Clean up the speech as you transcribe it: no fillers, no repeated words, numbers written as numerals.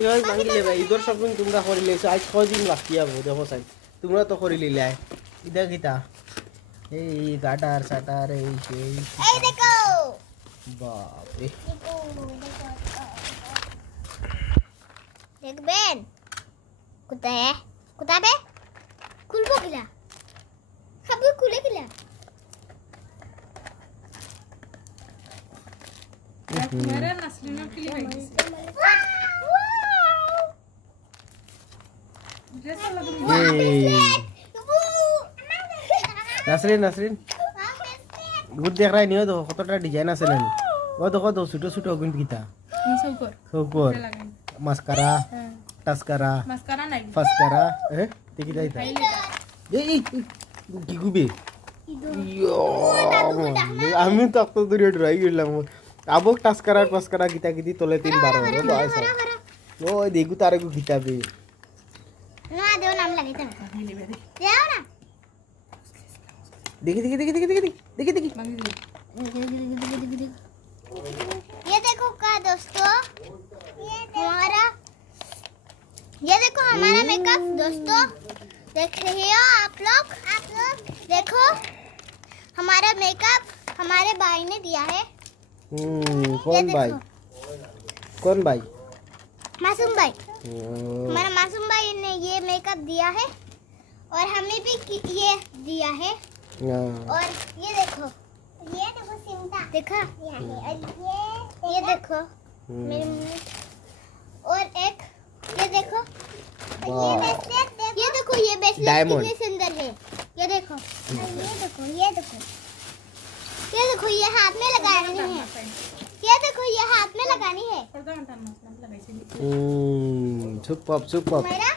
Guys ভাঙ্গিলে ভাই ঈদের shopping তোমরা করে লিয়েছো আজ 6 দিন বাকি আছে দেখো সাই তোমরা তো করে লিলাই ইদা কিতা এই গাটার সাটার এই সেই এই দেখো বাপ রে দেখবেন কোথায় কোথায় বে খুলবো কিলা সব খুলে কিলা मेरा नसरीन के लिए है ड्रेस लगा নাসরিন নাসরিন গুড দেখ রাই নিও তো কতটা ডিজাইন আছে না ও দেখো তো ছোট ছোট গুণ কিতা ऊपर সুপার মাস্কারা টাস্কারা मस्कारा नहीं ফাস্কারা দেখি যাইতা এই কি গুবে আমি তো তো দূরে ড্রাই গেলাম আবক টাস্কারা টাস্কারা গীতা গীতি তোলে 3-12 ও দেখু তারে কো গীতাবে না দেও নাম লাগে তো দেও না देखी देखी देखी देखी देखी देखी देखी ये देखो का दोस्तों ये देखो हमारा मेकअप दोस्तों देख रहे हो आप लोग देखो हमारा मेकअप हमारे भाई ने दिया है कौन भाई कौन भाई मासूम भाई हमारा मासूम भाई ने ये मेकअप दिया है और हमें भी ये दिया है और ये देखो सिमटा देखा ये देखो मेरे मुंह और एक ये देखो ये देखो ये ब्रेसलेट Diamond. कितने सुंदर है ये देखो ये देखो ये हाथ में लगानी है ये देखो ये हाथ में लगानी है पर्दा हटाना लगाई से सुपर सुपर मेरा